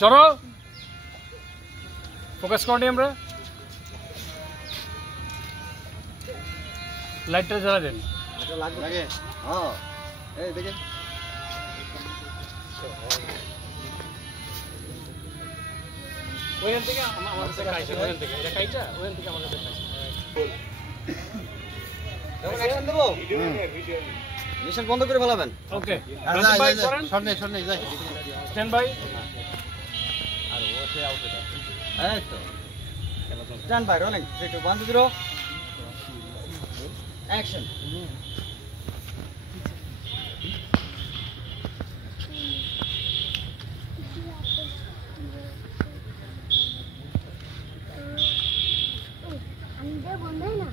সরো ফোকাস করনি আমরা লাইটটা জ্বালা দেন লাগে হ্যাঁ এই দেখেন ওইখান থেকে আমার কাছে খাইছে ওইখান থেকে এটা খাইছা ওইখান থেকে আমার কাছে খাইছে যখন অ্যাকশন দেব মিশন বন্ধ করে ফেলাবেন ওকে রাজীব ভাই করেন সামনে যাই স্ট্যান্ড বাই আর ও সে আউট এটা এই তো স্ট্যান্ড বাই রোলিং 3 2 1 0 অ্যাকশন আমি যে বন্ধ না